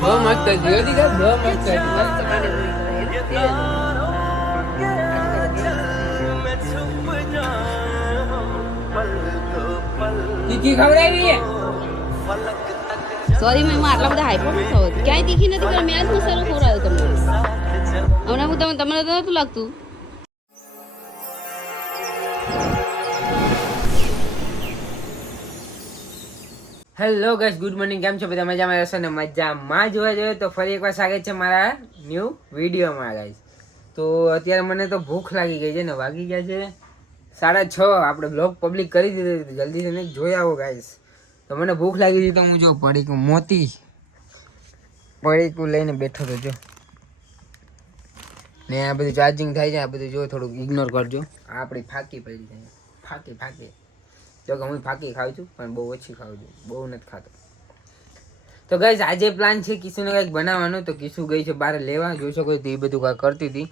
બહુ મસ્ત જીઓ દીકરા બહુ મસ્ત તીખી ખવડાવી સોરી મેં આટલા બધા હાઈપર ન થયો ક્યાંય તીખી નથી પણ મેં જ મસાલો ખવડાવ્યો તમને હમણાં હું તમને તો નતું લાગતું. હેલો ગાઈસ ગુડ મોર્નિંગ કેમ છો બધા મજામાં રહેશો ને મજામાં જોવા જોઈએ તો ફરી એકવાર સ્વાગત છે મારા ન્યૂ વિડીયોમાં ગાઈસ. તો અત્યારે મને તો ભૂખ લાગી ગઈ છે ને વાગી ગયા છે 6:30. આપણે બ્લોગ પબ્લિક કરી દીધું જલ્દીથી ને જોઈ આવો ગાઈસ. તો મને ભૂખ લાગી હતી તો હું જો પડીકું મોતી પડીકું લઈને બેઠો તો જો ને આ બધું ચાર્જિંગ થાય છે આ બધું જો થોડુંક ઇગ્નોર કરજો. આ આપણી ફાકી પડી જાય ફાકી જો કે હું ફાકી ખાઉં છું પણ બહુ ઓછી ખાઉં છું બહુ નથી ખાતો. તો ગાઈસ આજે પ્લાન છે કિશુને કંઈક બનાવવાનો તો કિશુ ગઈ છે બહાર લેવા જોઈ શકો તો એ બધું કાંઈ કરતી હતી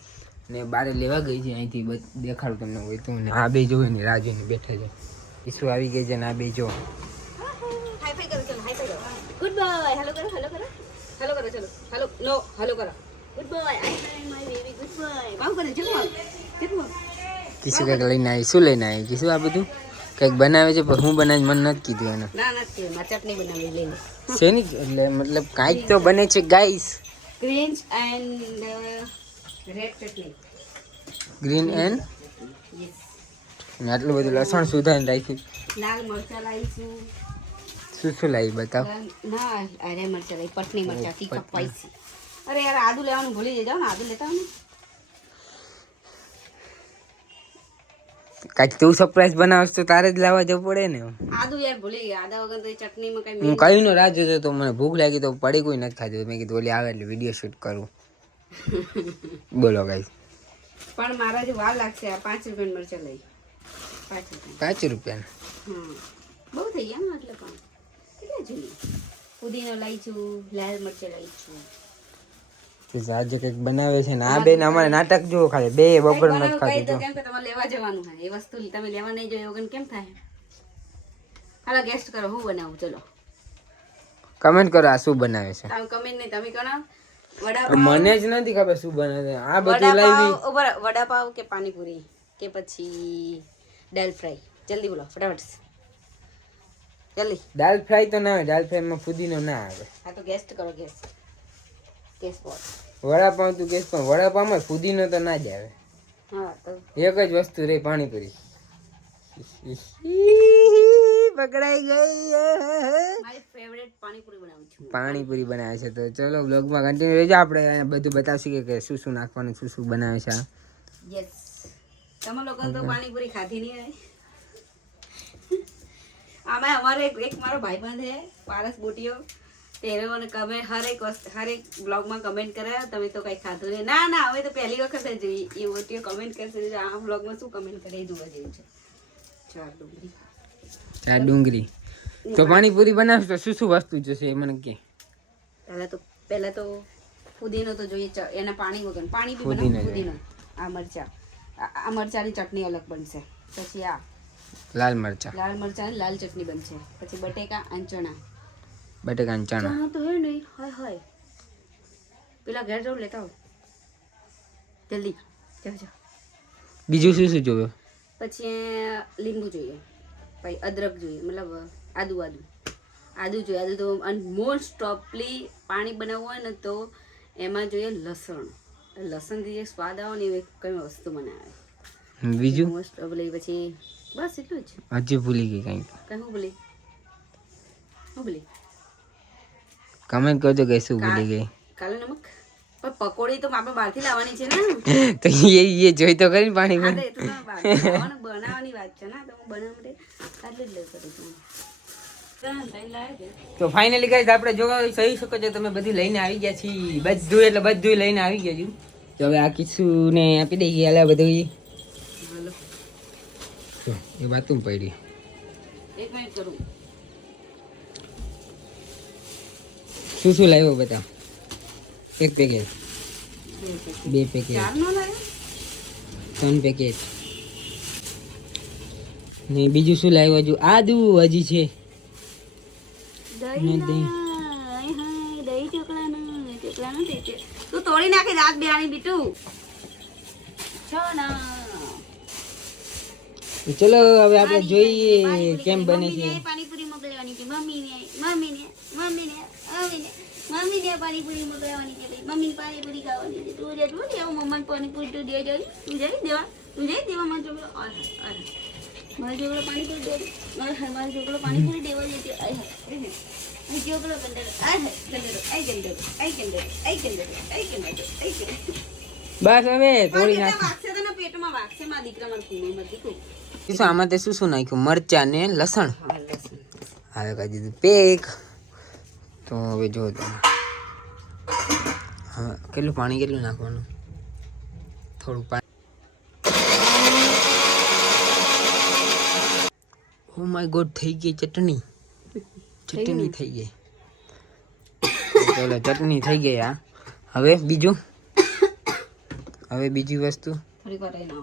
ને બહાર લેવા ગઈ છે અહીંથી દેખાડું તમને હોય તો ને આ બે જોવે ને રાહ જોઈને બેઠા છે. કિશુ આવી ગઈ છે ને આ બે જો ગુડ બોય હેલો કરો હેલો કરો હેલો કરો ચલો હેલો નો હેલો કરો ગુડ બોય આઈ માય બેબી ગુડ બોય બાઉ કરે ચલો કિશુ કંઈક લઈને આવી શું લઈને આવી કિશુ આ બધું કંઈક બનાવે છે પણ હું બનાવી મને નથી કીધું એને ના નથી માં ચટણી બનાવી લઈને શેની એટલે મતલબ કાંઈક તો બને છે guys green and red chutney green and yes ને આટલું બધું લસણ સુધારીને રાખ્યું. લાલ મરચા લાવીશું શું લાવી બતાવ. ના અરે મરચા લાવી પટની મરચા તીખા સ્પાઈસી. અરે યાર આદુ લેવાનું ભૂલી જજો ને આદુ લેતા આવો ને. કાંઈક તું સરપ્રાઈઝ બનાવશ તો તારે જ લાવવા જવું પડે ને. આદુ યાર ભૂલી ગયા આદા વગર તો એ ચટણીમાં કઈ હું કયું નો રાહ જોતો તો મને ભૂખ લાગી તો પડી કોઈ નથી ખાધું મેં કીધું ઓલી આવે એટલે વિડીયો શૂટ કરું. બોલો ગાઈસ પણ મારા જે વાર લાગશે આ 5 રૂપિયા મરચા લઈ 5 રૂપિયા 5 રૂપિયા હા બહુ થઈ ગયા ને એટલે પણ કેટલા જોઈએ પુદીનો લઈ છું લાલ મરચા લઈ છું. આજે કંઈક બનાવે છે ને આ બેન અમારે નાટક જોવો ખાલી બે બપોર નથી ખાધું જો. કેમ કે તમારે લેવા જવાનું છે એ વસ્તુ તમે લેવા નહીં જોઈએ વગર કેમ થાય. હાલો ગેસ્ટ કરો હું બનાવું ચલો કમેન્ટ કરો આ શું બનાવે છે. તમે કમેન્ટ નહીં તમે કરો મને જ નથી ખબર શું બનાવે આ બધું લાવી વડાપાવ કે પાણીપુરી કે પછી દાલ ફ્રાય જલ્દી બોલો ફટાફટ જલ્દી. દાલ ફ્રાય તો ના આવે દાલ ફ્રાયમાં ફુદીનો ના આવે. હા તો ગેસ્ટ કરો ગેસ્ટ બોલ વડાપાવ તું કેસ પણ વડાપાવમાં ફુદીનો તો ના જ આવે. હા તો એક જ વસ્તુ રહી પાણીપુરી. પકડાઈ ગઈ મારી ફેવરેટ પાણીપુરી બનાવું છું. પાણીપુરી બનાવે છે તો ચલો બ્લોગમાં કન્ટિન્યુ રહેજો. આપણે બધું બતાવશું કે શું શું નાખવાનું શું શું બનાવે છે. યસ તમે લોકો તો પાણીપુરી ખાધી નહીં હોય. આમાં અમારે એક મારો ભાઈબંધ છે પારસ બોટીઓ તેરોને કમેન્ટ હર એક બ્લોગમાં કમેન્ટ કરે તમે તો કઈ ખાધું નહીં. ના ના હવે તો પહેલી વખત જ જોઈ એ બોટીઓ કમેન્ટ કરશે આ બ્લોગમાં શું કમેન્ટ કરે એ જોવા જેવું છે. ચાર ડુંગળી તો પાણીપુરી બનાવશો તો શું શું વસ્તુ જોશે એ મને કે. પહેલા તો ફુદીનો તો જોઈએ એના પાણી વગર પાણી બી બનાવું ફુદીનો. આ મરચાની ચટણી અલગ બનશે. પછી આ લાલ મરચાની લાલ ચટણી બનશે. પછી બટેકા અને ચણા તો હે નહીં હાય પેલા ઘેર જાઉં લેતા આવો જલ્દી જાઓ. બીજું શું શું જોયું. પછી લીંબુ જોઈએ પછી અદરક જોઈએ મતલબ આદુ જોઈએ. આદુ તો મોસ્ટ ઓફલી પાણી બનાવવું હોય ને તો એમાં જોઈએ લસણથી જે સ્વાદ આવે ને એવી કઈ વસ્તુ બનાવે. બીજું મોસ્ટ ઓફલી પછી બસ એટલું જ. હજી ભૂલી ગઈ કઈ હું ભૂલી કમેન્ટ કરજો કે શું ભૂલી ગઈ. કાલો નમક પણ પકોડી તો આપણે બહારથી લાવવાની છે ને તો એ જોઈ તો કરી પાણી બનાવવાની વાત છે ને તો હું બનાવવા માટે આટલું જ લઈ શકું. તો ફાઇનલી ગાઈસ આપણે જોવા સહી શકો છો તમે બધી લઈને આવી ગયા છીએ બધું લઈને આવી ગયા છું. તો હવે આ કિસ્સુને આપી દઈ ગયા બધું એ વાતું પડી. એક મિનિટ કરું શું શું લાવ્યો બતાવ. એક પેકેટ 2 પેકેટ 3 પેકેટ ને બીજું શું લાવ્યો હજુ આદુ હજી છે દહીં ચોકલેટ તું તોડી નાખી રાત બેહાની બીટું છો ના. ચલો હવે આપણે જોઈએ કેમ બને છે. પાણીપુરી મોકલવાની છે મમ્મીને પાણીપુરી મોકલવાની છે. મમ્મીને પાણીપુરી ખાવાની છે. તું જતું ને મમ્માને પાણીપુરી તું દે જઈ તું જઈ દેવા મારો છોકરો. મારો છોકરો પાણીપુરી દે મારો છોકરો પાણીપુરી દેવા જતી. છોકરો બસ હવે થોડી નાખ. વાગશે તને પેટમાં વાગશે મારા દીકરા મારા કુણીમાં દીકું. શું આમાં તે શું નાખ્યું? મરચા ને લસણ. હવે કહી દીધું પેક. તો હવે જો તમે હા કેટલું પાણી કેટલું નાખવાનું? થોડું પાણી. ઓ માય ગોડ થઈ ગઈ ચટણી થઈ ગઈ. ચલો ચટણી થઈ ગઈ. આ હવે બીજું વસ્તુ થોડીક વાર રહીને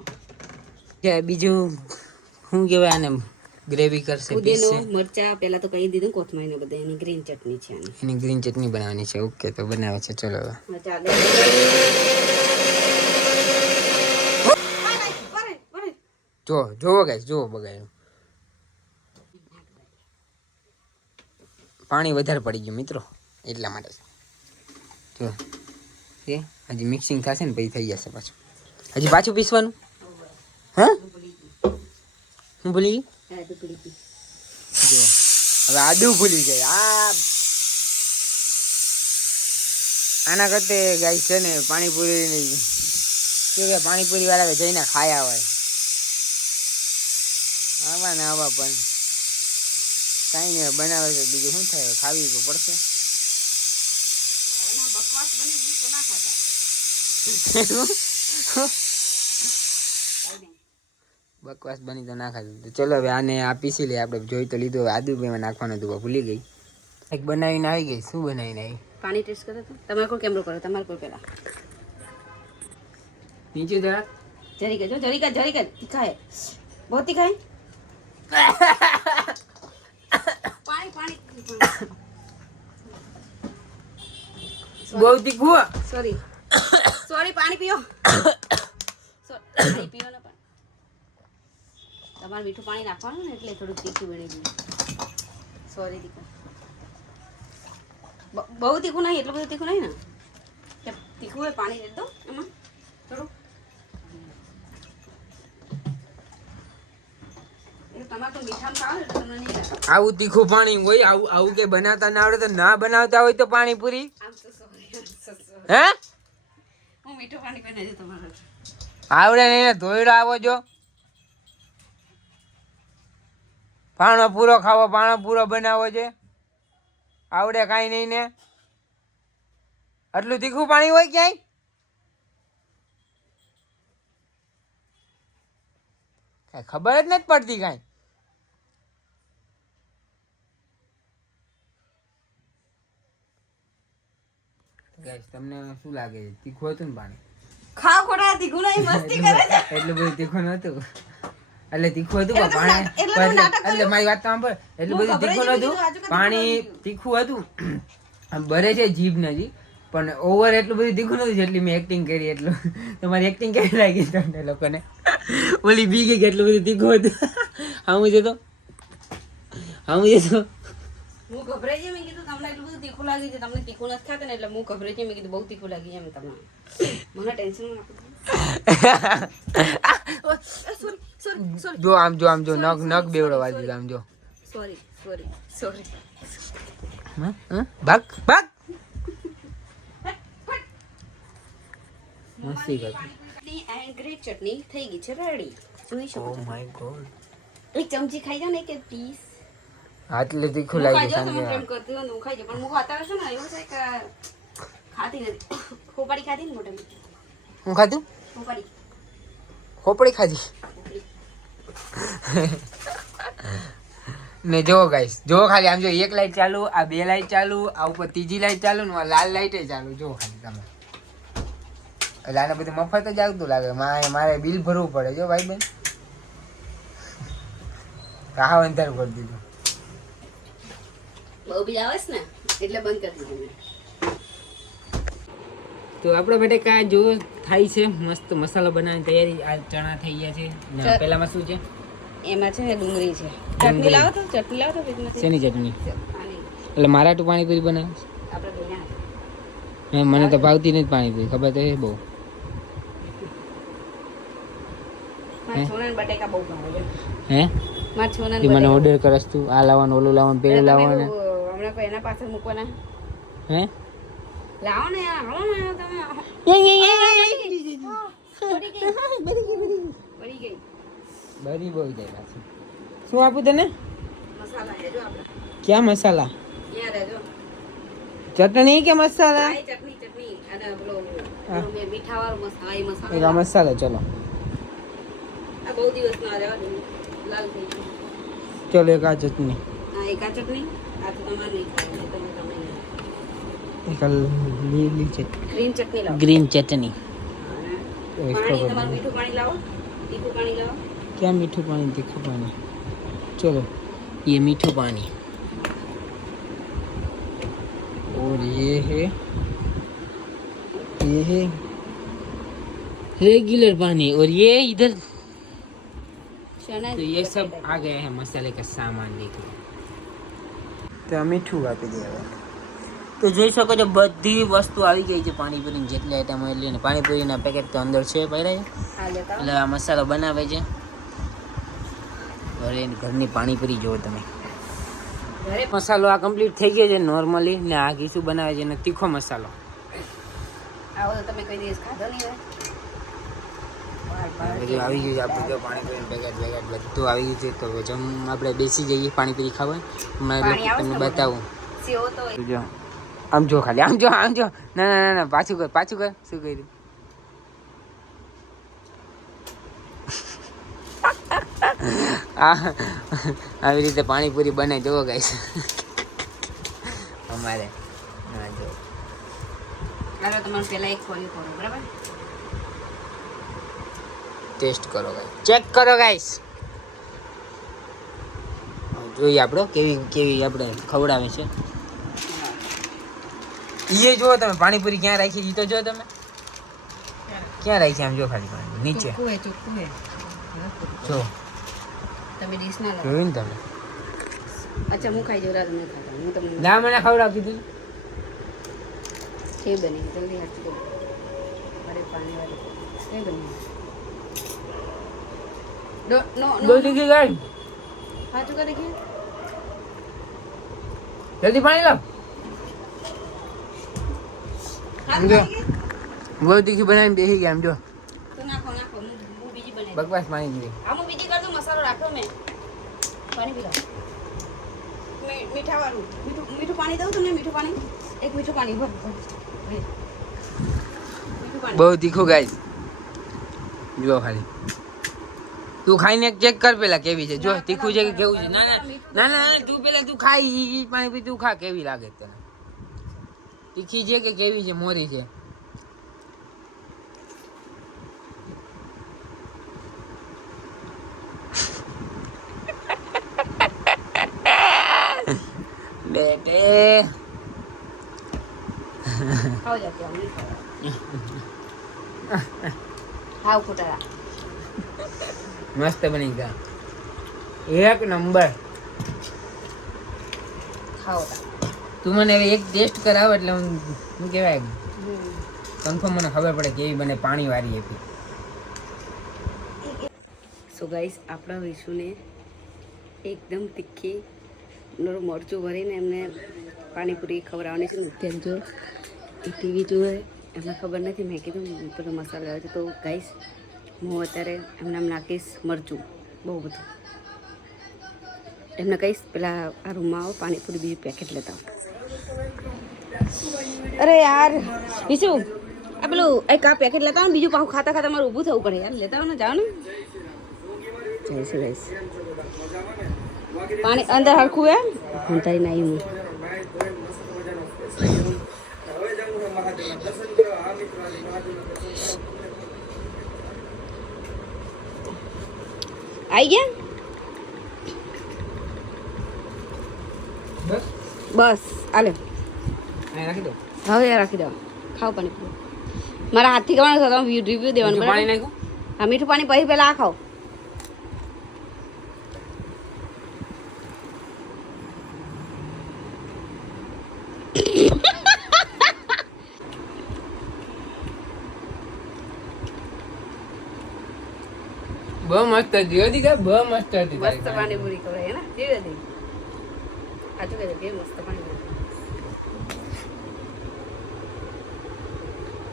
કે બીજું શું કહેવાય આને? ગ્રેવી કરશે. પુદીનો મરચા પહેલા તો કહી દીધું કોથમીર ને બધે. એની ગ્રીન ચટણી છે. એની ગ્રીન ચટણી બનાવવાની છે. ઓકે તો બનાવે છે. ચલો હવે જોવો ગાઈસ જોવો બગાડ્યું. પાણી વધારે પડી ગયું મિત્રો એટલા માટે. જો એ હજી મિક્સિંગ થશે ને પછી થઈ જશે પાછું. હજી પાછું પીસવાનું? હા હું ભૂલી ગઈ. જો હવે આદુ ભૂલી ગઈ. આના કરતે ગાય છે ને પાણીપુરી પાણીપુરી વાળા જઈને ખાયા હોય આવા ને આવા પણ કાંઈ નહીં બનાવે છે. બીજું શું થાય? ખાવી તો પડશે. બકવાસ બની તો ના ખાધું. ચલો હવે આને આ પીસી લે. આપણે જોઈ તો લીધું. આદુ ભાઈ નાખવાનું હતું ભૂલી ગઈ. એક બનાવીને આવી ગઈ. શું બનાવીને આવી? પાણી ટેસ્ટ કરો તો તમારે કોઈ કેમરો કરો. તમારે કોઈ પેલા નીચે જરા જરીકા તીખા હે બહુ તીખા હે. પાણી બહુ તીખું. સોરી પાણી પીઓ. પાણી પીઓ ને પણ તમારે મીઠું પાણી નાખવાનું ને એટલે થોડું તીખું બની ગયું. સોરી તીખું બહુ તીખું નહીં. એટલું બધું તીખું નહીં ને. તીખું હોય પાણી દે દો એમાં થોડું. આવું તીખું પાણી હોય? આવું કે બનાવતા ના આવડે તો ના બનાવતા હોય તો પાણીપુરી હે હું મીઠું પાણી બનાવી તમારે આવડે નહીં ને ધોઈડો આવો જો. પાણો પૂરો ખાવો પાણો પૂરો બનાવો છે. આવડે કાંઈ નહીં ને. આટલું તીખું પાણી હોય ક્યાંય? કાંઈ ખબર જ નથી પડતી કાંઈ. તમને શું લાગે? તીખું હતું ને પાણી? ખાવ ખોટા તીખું નહીં મસ્તી કરે છે. એટલું બધું તીખું નતું. એટલે તીખું હતું પણ પાણી એટલે મારી વાત તો સાંભળ. એટલું બધું તીખું નતું. પાણી તીખું હતું. બરે છે જીભ નજી પણ ઓવર એટલું બધું તીખું નતું જેટલી મેં એક્ટિંગ કરી. એટલું તમારી એક્ટિંગ કેવી લાગી તમને લોકોને? ઓલી બી ગઈ કે એટલું બધું તીખું હતું. હું જતો હું ગભરાઈ ગઈ. મેં કીધું તમને એટલું બધું તીખું લાગી છે. તમને તીખું નથી ખાતા ને એટલે હું ગભરાઈ ગઈ. મેં કીધું બહુ તીખું લાગી એમ તમને. મને ટેન્શન જો આમ જો નખ બેવડો વાજી આમ જો. સોરી ભાગ મસ્તી કરતી. ગ્રેટ ચટણી થઈ ગઈ છે રેડી. જોઈ શકો. Oh my God. એક ચમચી ખાઈ જાવ ને કે પીસ. આટલું તીખું લાગ્યું તમે સાંજે. પ્રેમ કરતી હોય હું ખાઈ જાઉં પણ હું અત્યારે શું ને એવું છે કે ખાતી નથી. ખોપાડી ખાધી ને મોટા હું ખાધું? ખોપડી ખાધી. ને જો ગાઈસ જો ખાલી આમ જો એક લાઈટ ચાલુ, આ બે લાઈટ ચાલુ, આ ઉપર ત્રીજી લાઈટ ચાલુ ને આ લાલ લાઈટ ચાલુ. જો ખાલી તમે એટલે આને બધું મફત જ આવતું લાગે. મારે બિલ ભરવું પડે જો ભાઈ બેન. રાહ અંધાર કરી દીધું. બહુ બી આવે ને એટલે બંધ કરી દીધું મેં. તો આપણા બટેકા જો થાય છે મસ્ત મસાલો બનાવવાની તૈયારી. આ ચણા થઈ ગયા છે ને પેલામાં શું છે? એમાં છે ને ડુંગળી છે. ચટણી લાવો તો ફ્રીજમાંથી. શેની ચટણી? આની. એટલે મારા તું પાણીપુરી બનાવે આપણે બેના. મને તો ભાવતી નથી પાણીપુરી, ખબર તો છે બહુ. મારા છોકરાને બટેકા બહુ ભાવે છે. હે મારા છોકરાને તે મને બટેકા. ઓર્ડર કરસ તું, આ લાવવાનું, ઓલું લાવવાનું, પેલું તમે લાવવાનું. હમણાં કોઈ એના પાછળ મૂકવાના. હે લાવો ને આવો ને તમે. પડી ગઈ. બરી બહુ જાય પાછી. શું આપું તને? મસાલા હે જો આપણે. ક્યાં મસાલા? અહીંયા રહેજો. ચટણી કે મસાલા? આ ચટણી અને પેલો હા. મીઠા વાળો મસાલા, આ એક મસાલા. આ મસાલો. ચલો આ બહુ દિવસ ના રહેવા દે. લાલ થઈ ગયું. ચલો એક આ ચટણી, હા એક આ ચટણી. આ તો તમારે નહીં ખાવી. તમે એક આ લીલી ચટણી, ગ્રીન ચટણી લાવો. ગ્રીન ચટણી. પાણી તમારું મીઠું પાણી લાવો. તીખું પાણી લાવો. क्या मीठू पानी, तीखा पानी? चलो ये मीठू पानी और ये है रेगुलर पानी और ये इधर. चना तो ये सब आ गया है मसाले का सामान देखो. तो મીઠું આપી દેવા. તો જોઈ શકો છો બધી વસ્તુ આવી ગઈ છે પાણીપુરીની જેટલી આઈટમ હોય એટલી. પાણીપુરીના પેકેટ તો અંદર છે પડ્યા છે. આ લેતા એટલે આ મસાલો બનાવે છે ઘરની પાણીપુરી જુઓ તમે. ઘરે મસાલો આ કમ્પ્લીટ થઈ ગયો છે નોર્મલી. ને આ ઘીસું બનાવે છે અને તીખો મસાલો. આવો તો તમે કોઈ દિવસ ખાધો નહીં હોય. બધું આવી ગયું છે આપણું તો પાણીપુરીનું પેકેટ બધું આવી ગયું છે. તો હવે આપણે બેસી જઈએ પાણીપુરી ખાવા. પાણી આવે તમને છે બતાવું. સેવો તો જો આમ જો, ખાલી આમ જો. ના પાછું કર શું કર્યું? આવી રીતે પાણીપુરી બને જોવો ગાઈસ અમારે. હા જો ચાલો તમારે પહેલા એક ફોલી કરો બરાબર. ટેસ્ટ કરો ગાઈસ, ચેક કરો ગાઈસ. જોઈએ આપણો કેવી આપણે ખવડાવે છે. એ જુઓ તમે પાણીપુરી ક્યાં રાખી તો જો તમે ક્યાં રાખી, આમ જો ખાલી પાણી નીચે ચોખ્ખું હે જો તમે ડીશ ના લો. જોયું ને તમે? અચ્છા હું ખાઈ જઉં. તમે ખાતા હું તમને ના મને ખવડાવ કીધું. છે બની જલ્દી હાથ દો. અરે પાણી વાળી છે બની. નો દો દીધી ગાઈ, હા ચુકા દેખીએ. જલ્દી પાણી લાવ. સમજો બહુ તીખી બનાવીને બેસી ગયા. આમ જો તો નાખો હું બીજી બનાવી. બકવાસ પાણી દીધી. હા હું બીજી કર દઉં. મસાલો રાખો મેં. પાણી પી લો. મીઠા વાળું મીઠું પાણી દઉં તમને. મીઠું પાણી એક મીઠું પાણી ભર. મીઠું પાણી બહુ તીખું ગાઈસ. જો ખાલી તું ખાઈને ચેક કર પેલા કેવી છે. જો તીખું છે કે કેવું છે. ના તું પેલા તું ખાઈ પાણી પી. તું ખા કેવી લાગે તને. તીખી છે કે કેવી છે, મોરી છે? બેટે ખાવ જાતી હું ખાવ ફૂટારા. મસ્ત બની ગયા, એક નંબર. ખાઓ તું મને હવે એક ટેસ્ટ કરાવ એટલે હું કહેવાય કન્ફર્મ મને ખબર પડે કેવી બને પાણી વાળી હતી. સો ગાઈસ આપણા વિશુને એકદમ તીખી મરચું ભરીને એમને પાણીપુરી ખવડાવવાની છે ને. અત્યારે જો એ ટીવી જુએ એમને ખબર નથી. મેં કીધું પેલો મસાલો આવે છે. તો ગાઈસ હું અત્યારે એમને નાખીશ મરચું બહુ બધું. એમને કહીશ પેલા આ રૂમમાં આવો પાણીપુરી બીજું પેકેટ લેતા આવો. અરે યાર વિશુ આ પેલું એક આ પેકેટ લેતા આવો ને બીજું પાછું ખાતા ખાતા મારું ઊભું થવું પડે યાર. લેતા આવો ને જાઓ ને. જઈશું ગાઈસ પાણી અંદર હરખું એમ હંતાઈ ના હું આવી ગયા. બસ આલે રાખી દો હવે રાખી દો. ખાઓ પાણી પીઓ. મારા હાથથી ખાવાનું રિવ્યુ દેવાનું પાણી બરાબર નાખ્યું હા મીઠું પાણી પછી પહેલા આ ખાઓ બહુ મસ્ત હતી હો દીકરા બહુ મસ્ત હતી મસ્ત પાણીપુરી ખવડાવી હે ને કેવી હતી સાચું કહેજો કેવી મસ્ત પાણીપુરી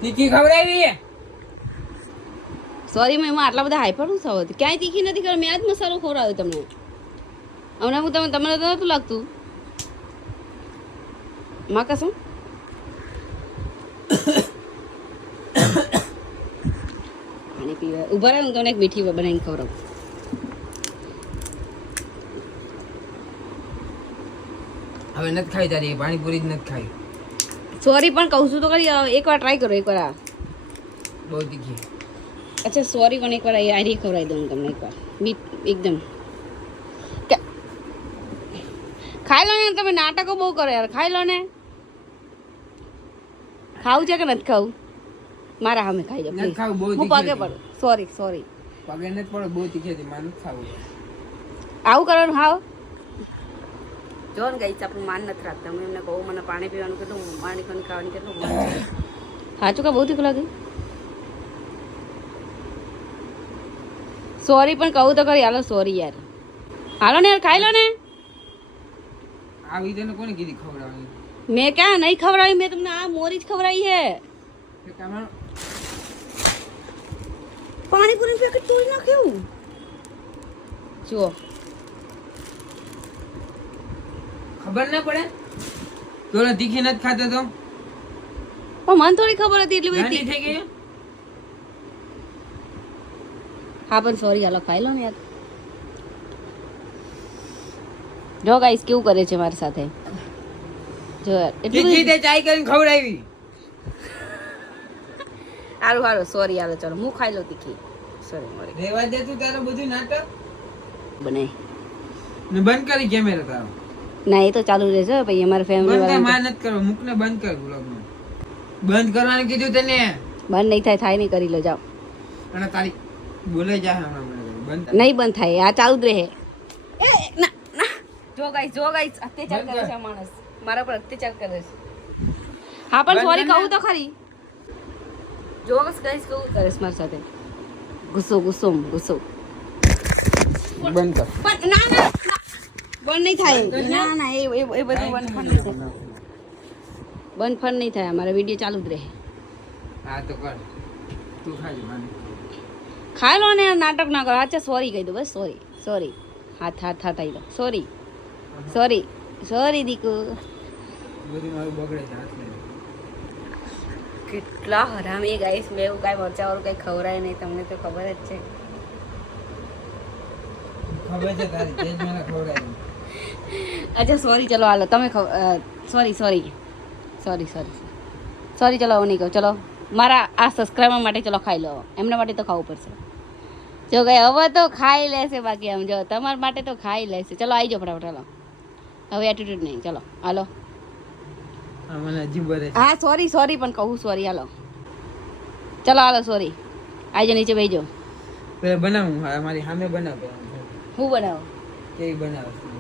તીખી ખવડાવી સોરી મેં એમાં આટલા બધા હાઈપર શું થયો હતો ક્યાંય તીખી નથી કરી મેં આ જ મસાલો ખવડાવ્યો તમને હમણાં હું તમને તો નહોતું લાગતું માં કશું પાણી પીવા ઉભા રહે હું તમને એક મીઠી બનાવીને ખવડાવું હવે નથી ખાઈ તારી પાણીપુરી જ નથી ખાઈ સોરી પણ કહું છું તો કરી એકવાર ટ્રાય કરો એકવાર આ બહુ તીખી અચ્છા સોરી પણ એકવાર આરી ખવડાવી દઉં તમને એકવાર મીઠ એકદમ ખાઈ લો ને તમે નાટકો બહુ કરો યાર ખાઈ લો ને ખાવું છે કે નથી ખાવું મારા સામે ખાઈ જાઓ નથી ખાવું બહુ હું પગે પડું સોરી પગે નથી પડે બહુ તીખી હતી મારે નથી ખાવું આવું કરવાનું હાવ જો ને ગઈ આપણું માન નથી રાખતા હું એમને કહું મને પાણી પીવાનું કેટલું પાણી ખાવાની કેટલું મન છે સાચું કા બહુ તીખું લાગે સોરી પણ કહું તો કરી હાલો સોરી યાર હાલો ને યાર ખાઈ લો ને આવી તને કોને કીધી ખવડાવવાની મેં ક્યાં નહીં ખવડાવી મેં તમને આ મોરી જ ખવડાવી છે પાણીપુરી પેકેટ તોડી નાખ્યું જુઓ ખબર ના પડે તો તીખી નથી ખાતો તો પણ મને થોડી ખબર હતી એટલી બધી ગાંડી થઈ ગઈ હા પણ સોરી હાલો ખાઈ લો ને યાર જો ગાઈસ કેવું કરે છે મારી સાથે જો એટલી તીખી તે ચાય કરીને ખવડાવી હારું હારું સોરી હાલો ચલો હું ખાઈ લઉં તીખી સોરી મોરી રેવા દે તું તારું બધું નાટક બને ને બંધ કરી કેમેરા તારો ના એ તો ચાલુ રહેશે ભાઈ અમારા ફેમિલી બંધ કર વાળા માં નથી કરો મુકને બંધ કર વ્લોગમાં બંધ કરવાનું કીધું તને બંધ નહીં થાય નહીં કરી લો જાઓ અને તારી બોલે જા હમણાં મને બંધ નહીં બંધ થાય આ ચાલુ જ રહે એ ના ના જો ગાઈસ અત્યાચાર કરે છે આ માણસ મારા પર અત્યાચાર કરે છે હા પણ સોરી કહું તો ખરી જો ગાઈસ કહું કરે છે મારી સાથે ગુસ્સો બંધ કર પણ ના ના બંધ નહીં થાય ના એ બધું બંધ પણ નહીં થાય બંધ પણ નહીં થાય અમારા વિડીયો ચાલુ જ રહે હા તો કર તું ખાજો માને ખાઈ લો ને નાટક ના કરો અચ્છા સોરી કહી દો બસ સોરી હાથ આવી દો સોરી દીકુ બધું મારું બગડે છે હાથ લઈને. કેટલા હરામી ગાઈસ મેં એવું કાંઈ મરચાવાળું કંઈ ખવડાય નહીં તમને તો ખબર જ છે ખબર છે તારી તેજ મને ખવડાવી અચ્છા સોરી ચલો હાલો તમે સોરી ચલો હું નહીં કહું ચલો મારા આ સબસ્ક્રાઈબર માટે ચલો ખાઈ લો એમના માટે તો ખાવું પડશે જો ગઈ હવે તો ખાઈ લેશે બાકી આમ જો તમારા માટે તો ખાઈ લેશે ચલો આવી જાઓ ફટાફટ હાલો હવે એટીટ્યુડ નહીં ચલો હાલો મને હજી બરે હા સોરી પણ કહું સોરી હાલો ચલો હાલો સોરી આવી જાઓ નીચે બેસી જાઓ પેલા બનાવું મારી સામે બનાવ હું બનાવું કેવી બનાવે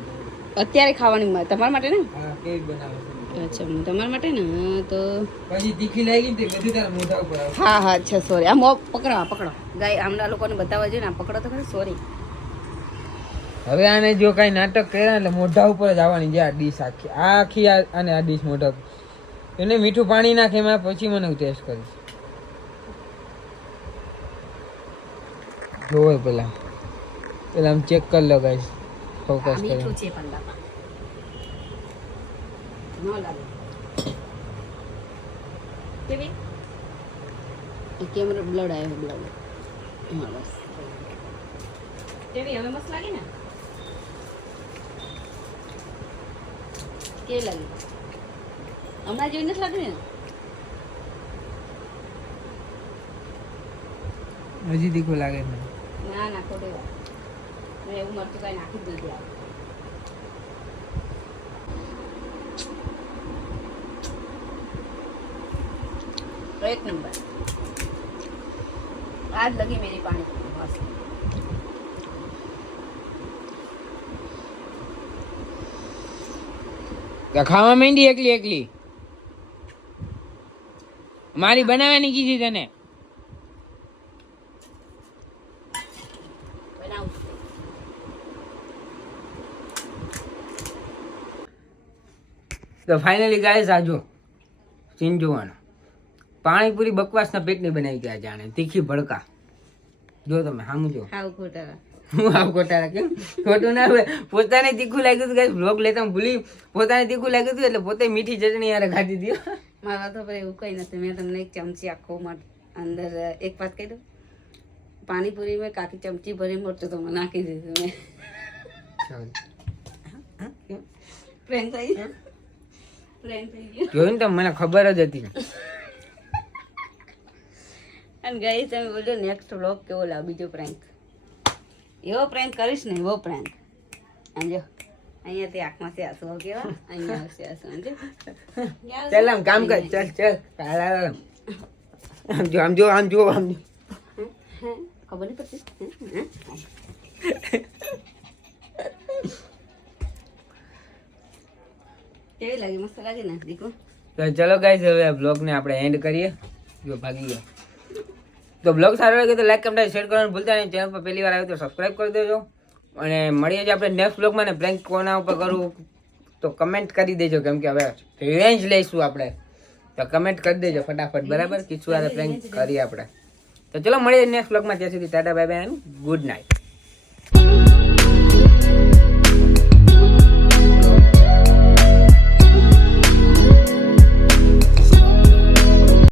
અત્યારે ખાવાની તમારા માટે ને હા કેવી બનાવે અચ્છા તમારા માટે ને હા તો પછી તીખી લાગી ને તે બધું તારા મોઢા ઉપર આવે હા અચ્છા સોરી આ પકડો ગાય આમના લોકોને બતાવવા જોઈએ ને પકડો તો ખરી સોરી હવે આને જો કઈ નાટક કર્યા એટલે મોઢા ઉપર જ આવવાની જે આ ડીશ આખી અને આ ડીશ મોઢા ઉપર એને મીઠું પાણી નાખે એમાં પછી મને હું ટેસ્ટ કરીશ જોવે પેલા આમ ચેક કરી લો ગાઈસ ફોકસ કરી મીઠું છે પણ બાપા ન લાગે કેવી કેમેરા બ્લડ આવ્યો બ્લડ હા બસ કેવી હવે મસ્ત લાગે ને કેવી લાગે હમણાં જોઈ નથી લાગે ને હજી તીખું લાગે છે ના ખોટી વાત મેં એવું મરચું કાંઈ નાખી જ નથી આવે એક નંબર आज लगी मेरी पानी पूरी मस्त। ખાવા માંડી એકલી એકલી મારી બનાવવાની કીધી તને बनाओ તો ફાઇનલી ગાઈસ આજો સીન જોવાનો પાણીપુરી બકવાસના પેટની બનાવી ગયા જાણે તીખી ભડકા જો તમે સામું જો खाओ खोटा હું આવ કોટારા કેમ ખોટું ના હોય પોતાને તીખું લાગ્યું હતું ગાઈસ બ્લોગ લેતા હું ભૂલી પોતાને તીખું લાગ્યું હતું એટલે પોતે મીઠી ચટણી યાર ખાધી દીધો મારા તો પર એવું કઈ નથી મેં તમને એક ચમચી આખો અંદર એક વાત કહી દઉં પાણીપુરી મેં કાકી ચમચી ભરી મરચું તો મેં નાખી દીધું મેં પ્રેન્ક થઈ ગયો પ્રેન્ક થઈ ગયો જોયું ને તો મને ખબર જ હતી અને ગઈ તમે બોલ્યો નેક્સ્ટ વ્લોગ કેવો લાવ બીજો પ્રેન્ક એવો પ્રેન્ક કરીશ ને એવો પ્રેન્ક સમજો અહીંયાથી આંખમાંથી આંસુ કેવા અહીંયા આવશે આંસુ સમજો ચાલ આમ કામ કર ચાલ ચાલ આમ જો આમ જો આમ જો આમ જો ખબર નહીં પડતી કેવી લાગી મસ્ત લાગી ને દીકુ તો ચલો ગાઈસ હવે બ્લોગને આપણે એન્ડ કરીએ જો ભાગી ગયા તો બ્લોગ સારો લાગે તો લાઈક કમેન્ટ શેર કરવાનું ભૂલતા નહીં ચેનલ પર પહેલી વાર આવ્યો તો સબસ્ક્રાઇબ કરી દેજો અને મળીએ છીએ આપણે નેક્સ્ટ બ્લોગમાં ને પ્રેન્ક કોના ઉપર કરવું તો કમેન્ટ કરી દેજો કેમ કે હવે રિવેન્જ લઈશું આપણે તો કમેન્ટ કરી દેજો ફટાફટ બરાબર કિસ્સું વાળા પ્રેન્ક કરીએ આપણે તો ચલો મળીએ નેક્સ્ટ બ્લોગમાં ત્યાં સુધી Tata bye bye and good night